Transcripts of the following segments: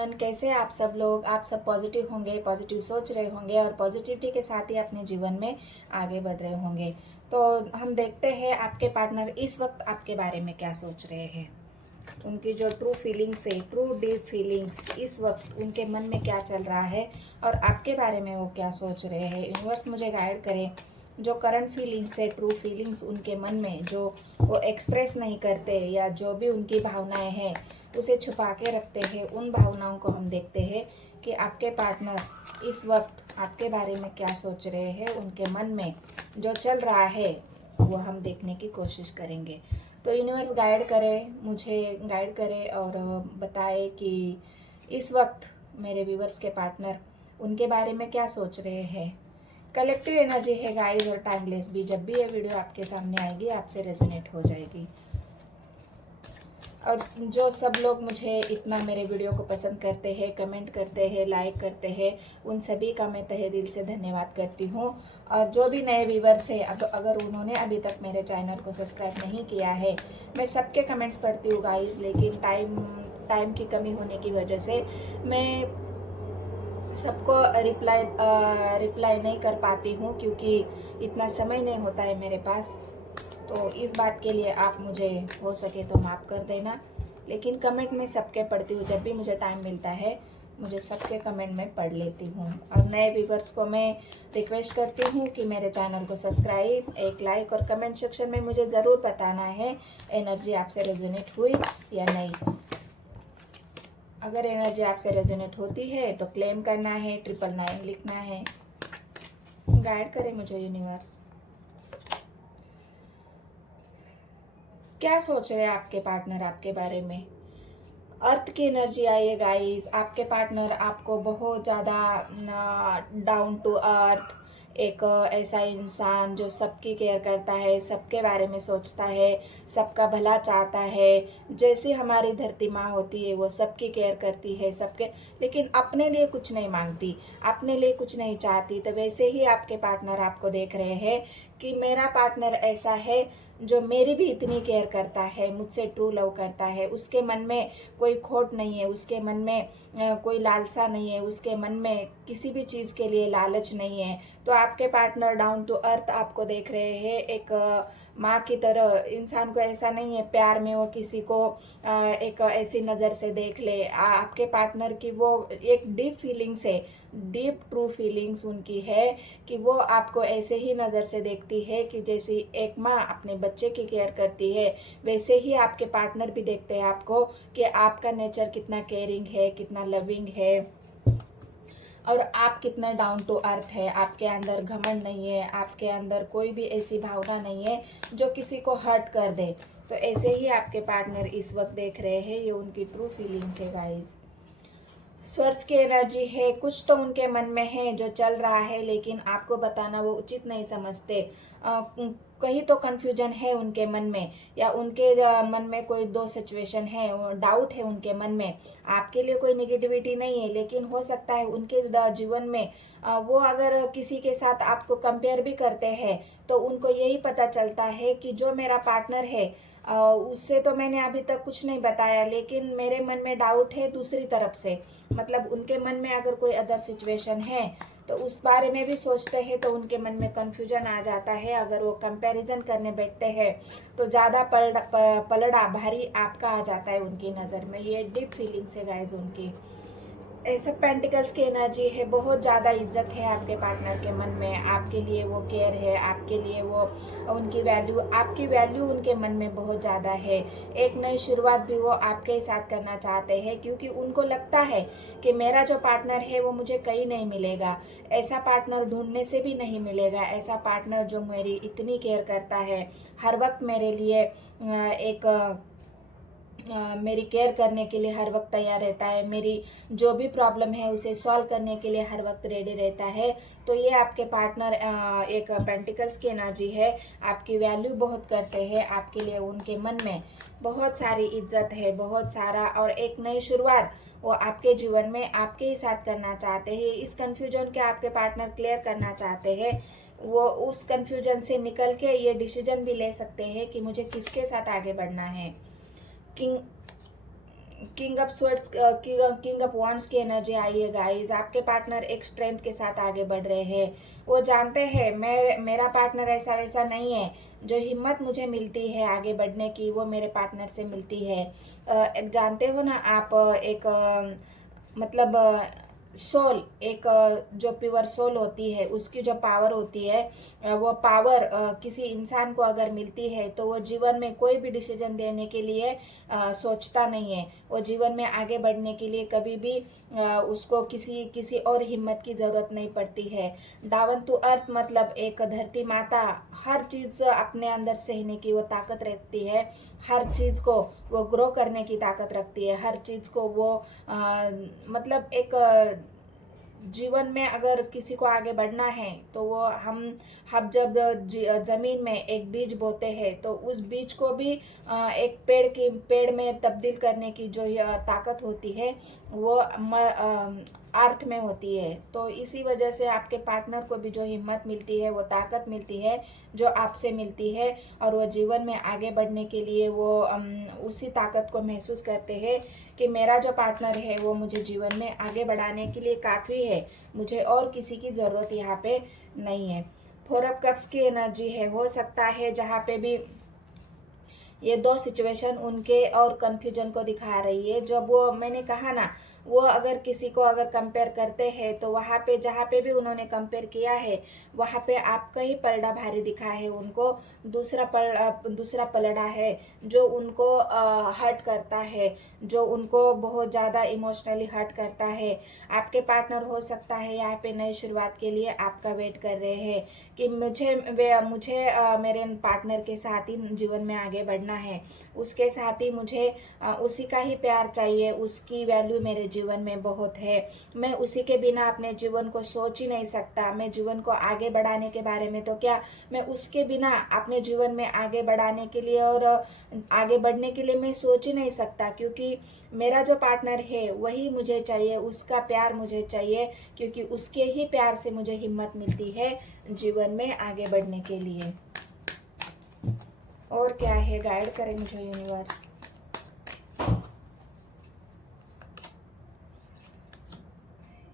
Everyone, कैसे हैं आप सब लोग। आप सब पॉजिटिव होंगे, पॉजिटिव सोच रहे होंगे और पॉजिटिविटी के साथ ही अपने जीवन में आगे बढ़ रहे होंगे। तो हम देखते हैं आपके पार्टनर इस वक्त आपके बारे में क्या सोच रहे हैं। उनकी जो ट्रू फीलिंग्स है, ट्रू डीप फीलिंग्स, इस वक्त उनके मन में क्या चल रहा है और आपके बारे में वो क्या सोच रहे हैं। यूनिवर्स मुझे गाइड करें। जो करंट फीलिंग्स है, ट्रू फीलिंग्स उनके मन में जो वो एक्सप्रेस नहीं करते या जो भी उनकी भावनाएं हैं उसे छुपा के रखते हैं, उन भावनाओं को हम देखते हैं कि आपके पार्टनर इस वक्त आपके बारे में क्या सोच रहे हैं। उनके मन में जो चल रहा है वो हम देखने की कोशिश करेंगे। तो यूनिवर्स गाइड करे, मुझे गाइड करे और बताए कि इस वक्त मेरे व्यूवर्स के पार्टनर उनके बारे में क्या सोच रहे हैं। कलेक्टिव एनर्जी है गाइस, और टाइमलेस भी। जब भी ये वीडियो आपके सामने आएगी आपसे रेजोनेट हो जाएगी। और जो सब लोग मुझे इतना मेरे वीडियो को पसंद करते हैं, कमेंट करते हैं, लाइक करते हैं, उन सभी का मैं तहे दिल से धन्यवाद करती हूँ। और जो भी नए व्यूवर्स हैं, अगर उन्होंने अभी तक मेरे चैनल को सब्सक्राइब नहीं किया है, मैं सबके कमेंट्स पढ़ती हूँ गाइस, लेकिन टाइम की कमी होने की वजह से मैं सबको रिप्लाई नहीं कर पाती हूँ, क्योंकि इतना समय नहीं होता है मेरे पास। तो इस बात के लिए आप मुझे हो सके तो माफ़ कर देना, लेकिन कमेंट में सबके पढ़ती हूँ। जब भी मुझे टाइम मिलता है मुझे सबके कमेंट में पढ़ लेती हूँ। और नए व्यूवर्स को मैं रिक्वेस्ट करती हूँ कि मेरे चैनल को सब्सक्राइब, एक लाइक और कमेंट सेक्शन में मुझे ज़रूर बताना है एनर्जी आपसे रेजोनेट हुई या नहीं। अगर एनर्जी आपसे रेजोनेट होती है तो क्लेम करना है, 999 लिखना है। गाइड करें मुझे यूनिवर्स। क्या सोच रहे हैं आपके पार्टनर आपके बारे में। अर्थ की एनर्जी आई है गाइस। आपके पार्टनर आपको बहुत ज़्यादा डाउन टू अर्थ, एक ऐसा इंसान जो सबकी केयर करता है, सबके बारे में सोचता है, सबका भला चाहता है। जैसी हमारी धरती माँ होती है वो सबकी केयर करती है, सबके, लेकिन अपने लिए कुछ नहीं मांगती, अपने लिए कुछ नहीं चाहती। तो वैसे ही आपके पार्टनर आपको देख रहे हैं कि मेरा पार्टनर ऐसा है जो मेरी भी इतनी केयर करता है, मुझसे ट्रू लव करता है, उसके मन में कोई खोट नहीं है, उसके मन में कोई लालसा नहीं है, उसके मन में किसी भी चीज़ के लिए लालच नहीं है। तो आपके पार्टनर डाउन टू अर्थ आपको देख रहे हैं, एक माँ की तरह। इंसान को ऐसा नहीं है प्यार में वो किसी को एक ऐसी नज़र से देख ले। आपके पार्टनर की वो एक डीप फीलिंग्स है, डीप ट्रू फीलिंग्स उनकी है कि वो आपको ऐसे ही नज़र से देखती है कि जैसी एक माँ अपने बच्चे की केयर करती है, वैसे ही आपके पार्टनर भी देखते हैं आपको कि आपका नेचर कितना केयरिंग है, कितना लविंग है और आप कितना डाउन टू अर्थ है। आपके अंदर घमंड नहीं है, आपके अंदर कोई भी ऐसी भावना नहीं है जो किसी को हर्ट कर दे। तो ऐसे ही आपके पार्टनर इस वक्त देख रहे हैं, ये उनकी ट्रू फीलिंग्स है गाइस। स्वर्ग की एनर्जी है। कुछ तो उनके मन में है जो चल रहा है, लेकिन आपको बताना वो उचित नहीं समझते। कहीं तो कंफ्यूजन है उनके मन में, या उनके मन में कोई दो सिचुएशन है, डाउट है उनके मन में। आपके लिए कोई नेगेटिविटी नहीं है, लेकिन हो सकता है उनके जीवन में वो अगर किसी के साथ आपको कंपेयर भी करते हैं तो उनको यही पता चलता है कि जो मेरा पार्टनर है उससे तो मैंने अभी तक कुछ नहीं बताया, लेकिन मेरे मन में डाउट है दूसरी तरफ से। मतलब उनके मन में अगर कोई अदर सिचुएशन है तो उस बारे में भी सोचते हैं, तो उनके मन में कंफ्यूजन आ जाता है। अगर वो कंपैरिजन करने बैठते हैं तो ज़्यादा पलड़ा भारी आपका आ जाता है उनकी नज़र में। ये डीप फीलिंग्स है गाइज उनकी। ऐसे पेंटिकल्स की एनर्जी है। बहुत ज़्यादा इज्जत है आपके पार्टनर के मन में, आपके लिए वो केयर है, आपके लिए वो उनकी वैल्यू, आपकी वैल्यू उनके मन में बहुत ज़्यादा है। एक नई शुरुआत भी वो आपके साथ करना चाहते हैं, क्योंकि उनको लगता है कि मेरा जो पार्टनर है वो मुझे कहीं नहीं मिलेगा। ऐसा पार्टनर ढूंढने से भी नहीं मिलेगा। ऐसा पार्टनर जो मेरी इतनी केयर करता है, हर वक्त मेरे लिए मेरी केयर करने के लिए हर वक्त तैयार रहता है, मेरी जो भी प्रॉब्लम है उसे सॉल्व करने के लिए हर वक्त रेडी रहता है। तो ये आपके पार्टनर एक पेंटिकल्स की एनर्जी है। आपकी वैल्यू बहुत करते हैं, आपके लिए उनके मन में बहुत सारी इज्जत है, बहुत सारा, और एक नई शुरुआत वो आपके जीवन में आपके ही साथ करना चाहते हैं। इस कन्फ्यूजन के आपके पार्टनर क्लियर करना चाहते हैं। वो उस कन्फ्यूजन से निकल के ये डिसीजन भी ले सकते हैं कि मुझे किसके साथ आगे बढ़ना है। King king of swords, king of wands की एनर्जी आई है गाइस। आपके पार्टनर एक स्ट्रेंथ के साथ आगे बढ़ रहे हैं। वो जानते हैं मेरा पार्टनर ऐसा वैसा नहीं है। जो हिम्मत मुझे मिलती है आगे बढ़ने की वो मेरे पार्टनर से मिलती है। एक जानते हो ना आप, एक मतलब सोल, एक जो प्योर सोल होती है उसकी जो पावर होती है, वो पावर किसी इंसान को अगर मिलती है तो वो जीवन में कोई भी डिसीजन देने के लिए सोचता नहीं है। वो जीवन में आगे बढ़ने के लिए कभी भी उसको किसी और हिम्मत की ज़रूरत नहीं पड़ती है। डाउन टू अर्थ मतलब एक धरती माता, हर चीज़ अपने अंदर सहने की वो ताकत रखती है। हर चीज़ को वो ग्रो करने की ताकत रखती है। हर चीज़ को वो मतलब एक जीवन में अगर किसी को आगे बढ़ना है तो वो हम जब जमीन में एक बीज बोते हैं तो उस बीज को भी एक पेड़ में तब्दील करने की जो ताकत होती है वो अर्थ में होती है। तो इसी वजह से आपके पार्टनर को भी जो हिम्मत मिलती है, वो ताकत मिलती है जो आपसे मिलती है, और वो जीवन में आगे बढ़ने के लिए वो उसी ताकत को महसूस करते हैं कि मेरा जो पार्टनर है वो मुझे जीवन में आगे बढ़ाने के लिए काफ़ी है, मुझे और किसी की ज़रूरत यहाँ पे नहीं है। 4 ऑफ कप्स की एनर्जी है। हो सकता है जहाँ पे भी ये दो सिचुएशन उनके और कंफ्यूजन को दिखा रही है। जब वो मैंने कहा ना, वो अगर किसी को अगर कंपेयर करते हैं तो वहाँ पे जहाँ पे भी उन्होंने कंपेयर किया है वहाँ पे आपका ही पलड़ा भारी दिखा है उनको। दूसरा पलड़ा है जो उनको हर्ट करता है, जो उनको बहुत ज़्यादा इमोशनली हर्ट करता है। आपके पार्टनर हो सकता है यहाँ पे नई शुरुआत के लिए आपका वेट कर रहे हैं कि मुझे मेरे पार्टनर के साथ ही जीवन में आगे बढ़ना है, उसके साथ ही मुझे उसी का ही प्यार चाहिए, उसकी वैल्यू मेरे जीवन में बहुत है। मैं उसी के बिना अपने जीवन को सोच ही नहीं सकता। मैं जीवन को आगे बढ़ाने के बारे में तो क्या, मैं उसके बिना अपने जीवन में आगे बढ़ाने के लिए और आगे बढ़ने के लिए मैं सोच ही नहीं सकता, क्योंकि मेरा जो पार्टनर है वही मुझे चाहिए, उसका प्यार मुझे चाहिए, क्योंकि उसके ही प्यार से मुझे हिम्मत मिलती है जीवन में आगे बढ़ने के लिए। और क्या है, गाइड करें मुझे यूनिवर्स।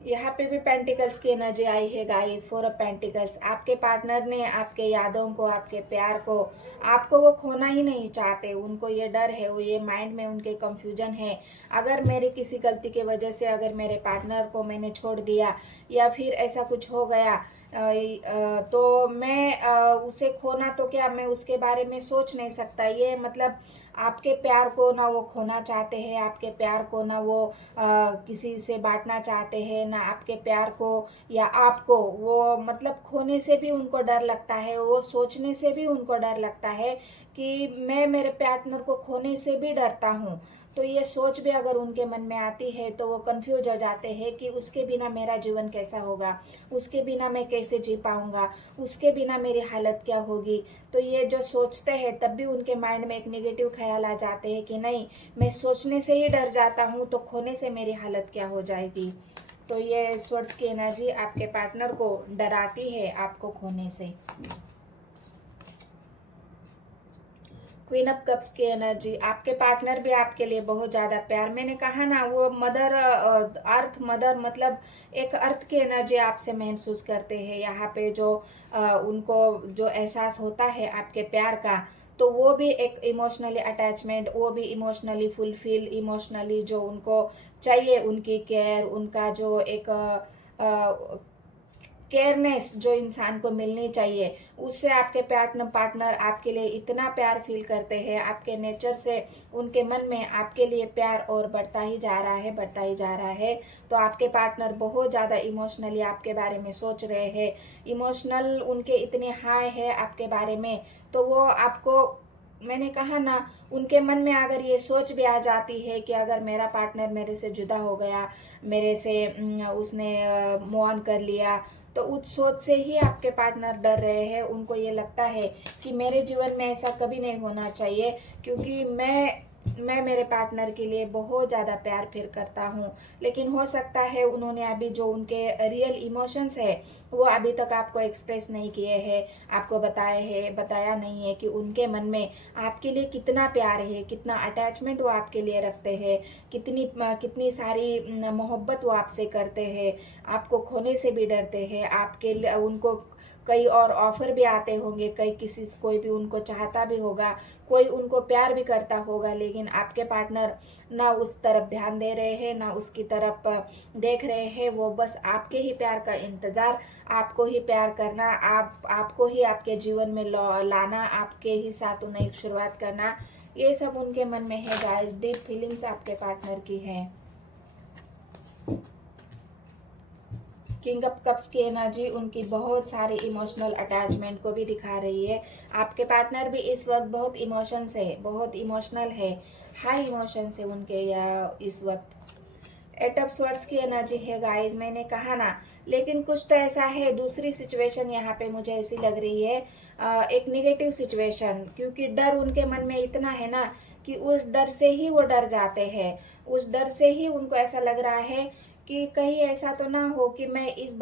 यहाँ पे भी पेंटिकल्स की एनर्जी आई है गाइस। 4 of pentacles. आपके पार्टनर ने आपके यादों को, आपके प्यार को, आपको वो खोना ही नहीं चाहते। उनको ये डर है, वो ये माइंड में उनके कंफ्यूजन है, अगर मेरी किसी गलती की वजह से अगर मेरे पार्टनर को मैंने छोड़ दिया या फिर ऐसा कुछ हो गया तो मैं उसे खोना तो क्या, मैं उसके बारे में सोच नहीं सकता। ये मतलब आपके प्यार को ना वो खोना चाहते हैं, आपके प्यार को ना वो किसी से बांटना चाहते हैं, ना आपके प्यार को या आपको वो मतलब खोने से भी उनको डर लगता है। वो सोचने से भी उनको डर लगता है कि मैं मेरे पार्टनर को खोने से भी डरता हूँ। तो ये सोच भी अगर उनके मन में आती है तो वो कंफ्यूज हो जाते हैं कि उसके बिना मेरा जीवन कैसा होगा, उसके बिना मैं कैसे जी पाऊंगा, उसके बिना मेरी हालत क्या होगी। तो ये जो सोचते हैं तब भी उनके माइंड में एक नेगेटिव ख्याल आ जाते हैं कि नहीं, मैं सोचने से ही डर जाता हूँ तो खोने से मेरी हालत क्या हो जाएगी। तो ये स्वर्ड्स की एनर्जी आपके पार्टनर को डराती है आपको खोने से। क्वीन ऑफ कप्स की एनर्जी। आपके पार्टनर भी आपके लिए बहुत ज़्यादा प्यार, मैंने कहा ना वो मदर अर्थ, मदर मतलब एक अर्थ की एनर्जी आपसे महसूस करते हैं। यहाँ पे जो उनको जो एहसास होता है आपके प्यार का, तो वो भी एक इमोशनली अटैचमेंट, वो भी इमोशनली फुलफिल, इमोशनली जो उनको चाहिए, उनकी केयर, उनका जो एक केयरनेस जो इंसान को मिलनी चाहिए, उससे आपके पार्टनर आपके लिए इतना प्यार फील करते हैं। आपके नेचर से उनके मन में आपके लिए प्यार और बढ़ता ही जा रहा है, बढ़ता ही जा रहा है। तो आपके पार्टनर बहुत ज़्यादा इमोशनली आपके बारे में सोच रहे हैं, इमोशनल उनके इतने हाई है आपके बारे में। तो वो आपको, मैंने कहा ना, उनके मन में अगर ये सोच भी आ जाती है कि अगर मेरा पार्टनर मेरे से जुदा हो गया, मेरे से उसने मूव ऑन कर लिया, तो उस सोच से ही आपके पार्टनर डर रहे हैं। उनको ये लगता है कि मेरे जीवन में ऐसा कभी नहीं होना चाहिए, क्योंकि मैं मैं मेरे पार्टनर के लिए बहुत ज़्यादा प्यार फील करता हूँ, लेकिन हो सकता है उन्होंने अभी जो उनके रियल इमोशंस है वो अभी तक आपको एक्सप्रेस नहीं किए हैं, आपको बताया नहीं है कि उनके मन में आपके लिए कितना प्यार है, कितना अटैचमेंट वो आपके लिए रखते हैं, कितनी सारी मोहब्बत वो आपसे करते हैं, आपको खोने से भी डरते हैं, उनको कई और ऑफर भी आते होंगे, कोई भी उनको चाहता भी होगा, कोई उनको प्यार भी करता होगा, लेकिन आपके पार्टनर ना उस तरफ ध्यान दे रहे हैं, ना उसकी तरफ देख रहे हैं। वो बस आपके ही प्यार का इंतज़ार, आपको ही प्यार करना, आपको ही आपके जीवन में लाना, आपके ही साथ उन्हें शुरुआत करना, ये सब उनके मन में है गाइस। डीप फीलिंग्स आपके पार्टनर की है। किंग ऑफ कप्स की एनर्जी उनकी बहुत सारे इमोशनल अटैचमेंट को भी दिखा रही है। आपके पार्टनर भी इस वक्त बहुत इमोशंस है, बहुत इमोशनल है, हाई इमोशंस है उनके इस वक्त। एट ऑफ स्वॉर्ड्स की एनर्जी है गाइस, मैंने कहा ना, लेकिन कुछ तो ऐसा है, दूसरी सिचुएशन यहाँ पे मुझे ऐसी लग रही है, एक निगेटिव सिचुएशन, क्योंकि डर उनके मन में इतना है ना कि उस डर से ही वो डर जाते हैं, उस डर से ही उनको ऐसा लग रहा है कि कहीं ऐसा तो ना हो कि मैं इस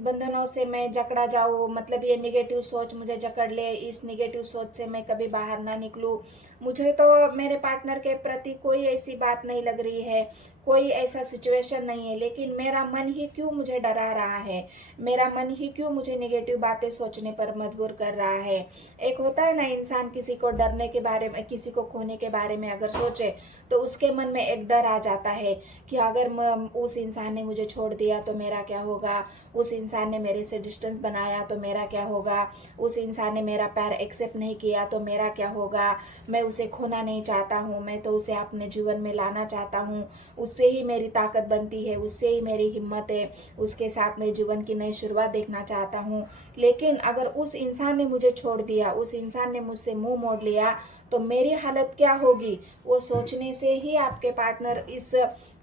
बंधनों से मैं जकड़ा जाऊँ, मतलब ये निगेटिव सोच मुझे जकड़ ले, इस निगेटिव सोच से मैं कभी बाहर ना निकलूँ। मुझे तो मेरे पार्टनर के प्रति कोई ऐसी बात नहीं लग रही है, कोई ऐसा सिचुएशन नहीं है, लेकिन मेरा मन ही क्यों मुझे डरा रहा है, मेरा मन ही क्यों मुझे नेगेटिव बातें सोचने पर मजबूर कर रहा है। एक होता है ना, इंसान किसी को डरने के बारे में, किसी को खोने के बारे में अगर सोचे तो उसके मन में एक डर आ जाता है कि अगर उस इंसान ने मुझे छोड़ दिया तो मेरा क्या होगा, उस इंसान ने मेरे से डिस्टेंस बनाया तो मेरा क्या होगा, उस इंसान ने मेरा प्यार एक्सेप्ट नहीं किया तो मेरा क्या होगा, मैं उसे खोना नहीं चाहता हूँ, मैं तो उसे अपने जीवन में लाना चाहता हूँ, उससे ही मेरी ताकत बनती है, उससे ही मेरी हिम्मत है, उसके साथ मैं जीवन की नई शुरुआत देखना चाहता हूँ। लेकिन अगर उस इंसान ने मुझे छोड़ दिया, उस इंसान ने मुझसे मुंह मोड़ लिया तो मेरी हालत क्या होगी, वो सोचने से ही आपके पार्टनर इस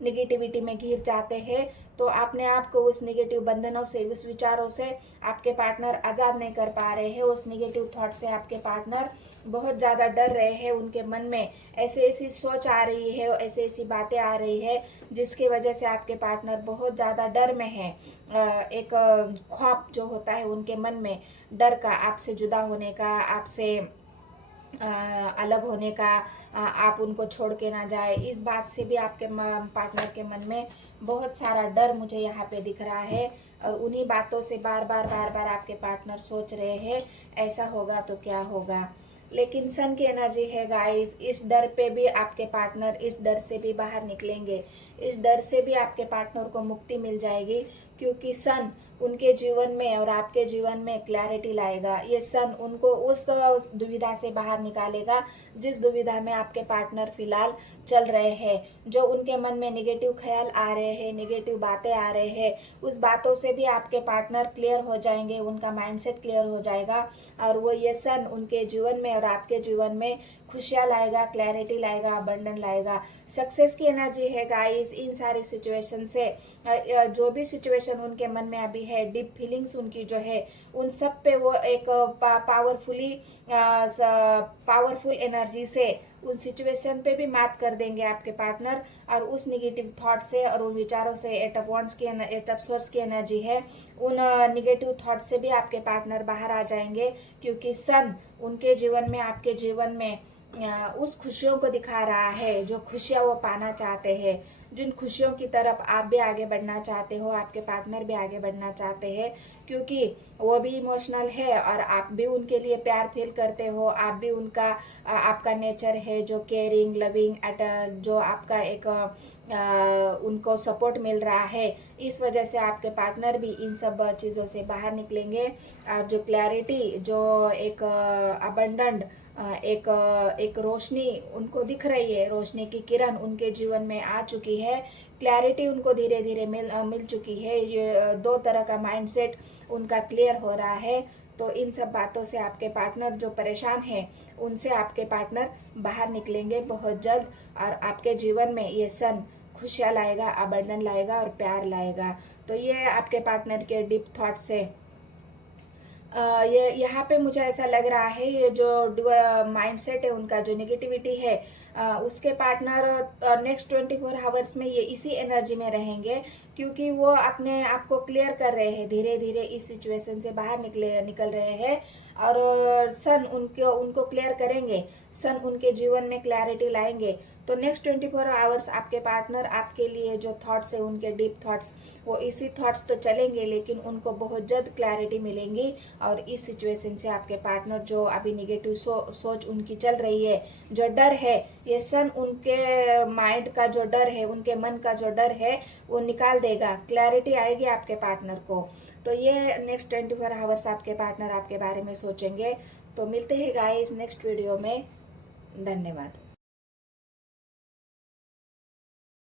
निगेटिविटी में घिर जाते हैं। तो अपने आप को उस निगेटिव बंधनों से, उस विचारों से आपके पार्टनर आज़ाद नहीं कर पा रहे हैं, उस निगेटिव थॉट से आपके पार्टनर बहुत ज़्यादा डर रहे हैं। उनके मन में ऐसी सोच आ रही है, ऐसी बातें आ रही है जिसकी वजह से आपके पार्टनर बहुत ज़्यादा डर में है। एक ख्वाब जो होता है उनके मन में, डर का, आपसे जुदा होने का, आपसे अलग होने का, आप उनको छोड़ के ना जाए, इस बात से भी आपके पार्टनर के मन में बहुत सारा डर मुझे यहाँ पे दिख रहा है। और उन्हीं बातों से बार बार आपके पार्टनर सोच रहे हैं ऐसा होगा तो क्या होगा। लेकिन सन की एनर्जी है गाइस, इस डर पे भी आपके पार्टनर, इस डर से भी बाहर निकलेंगे, इस डर से भी आपके पार्टनर को मुक्ति मिल जाएगी, क्योंकि सन उनके जीवन में और आपके जीवन में क्लैरिटी लाएगा। ये सन उनको उस दुविधा से बाहर निकालेगा जिस दुविधा में आपके पार्टनर फिलहाल चल रहे हैं। जो उनके मन में नेगेटिव ख्याल आ रहे हैं, नेगेटिव बातें आ रहे हैं, उस बातों से भी आपके पार्टनर क्लियर हो जाएंगे, उनका माइंडसेट क्लियर हो जाएगा, और वो ये सन उनके जीवन में और आपके जीवन में खुशियाँ लाएगा, क्लैरिटी लाएगा, अबंडन लाएगा। सक्सेस की एनर्जी है गाइस। इन सारी सिचुएशन से, जो भी सिचुएशन उनके मन में अभी है, डीप फीलिंग्स उनकी जो है, उन सब पे वो एक पावरफुल एनर्जी से उन सिचुएशन पे भी मात कर देंगे आपके पार्टनर। और उस निगेटिव थॉट से और उन विचारों से, एट ऑफ स्वॉर्ड्स की एनर्जी है, उन निगेटिव थॉट से भी आपके पार्टनर बाहर आ जाएंगे, क्योंकि सन उनके जीवन में, आपके जीवन में उस खुशियों को दिखा रहा है जो खुशियाँ वो पाना चाहते हैं, जिन खुशियों की तरफ आप भी आगे बढ़ना चाहते हो, आपके पार्टनर भी आगे बढ़ना चाहते हैं, क्योंकि वो भी इमोशनल है और आप भी उनके लिए प्यार फील करते हो। आप भी आपका नेचर है जो केयरिंग, लविंग, जो आपका एक उनको सपोर्ट मिल रहा है। इस वजह से आपके पार्टनर भी इन सब चीज़ों से बाहर निकलेंगे। और जो क्लैरिटी, जो एक अबंडेंट, एक रोशनी उनको दिख रही है, रोशनी की किरण उनके जीवन में आ चुकी है, क्लैरिटी उनको धीरे धीरे मिल चुकी है। ये दो तरह का माइंडसेट उनका क्लियर हो रहा है। तो इन सब बातों से आपके पार्टनर जो परेशान है, उनसे आपके पार्टनर बाहर निकलेंगे बहुत जल्द, और आपके जीवन में ये सन खुशियाँ लाएगा, अबंडन लाएगा और प्यार लाएगा। तो ये आपके पार्टनर के डीप थॉट्स है। ये यहाँ पे मुझे ऐसा लग रहा है, ये जो माइंडसेट है उनका, जो नेगेटिविटी है, उसके पार्टनर नेक्स्ट 24 आवर्स में ये इसी एनर्जी में रहेंगे, क्योंकि वो अपने आप को क्लियर कर रहे हैं, धीरे धीरे इस सिचुएशन से बाहर निकल रहे हैं। और सन उनको क्लियर करेंगे, सन उनके जीवन में क्लैरिटी लाएंगे। तो नेक्स्ट 24 आवर्स आपके पार्टनर आपके लिए जो थॉट्स है, उनके डीप थॉट्स, वो इसी थॉट्स तो चलेंगे, लेकिन उनको बहुत जल्द क्लैरिटी मिलेंगी। और इस सिचुएशन से आपके पार्टनर, जो अभी निगेटिव सोच उनकी चल रही है, जो डर है, ये सन उनके माइंड का जो डर है, उनके मन का जो डर है, वो निकाल देगा, क्लैरिटी आएगी आपके पार्टनर को। तो ये नेक्स्ट 24 आवर्स आपके पार्टनर आपके बारे में सोचेंगे। तो मिलते हैं गाइस नेक्स्ट वीडियो में। धन्यवाद।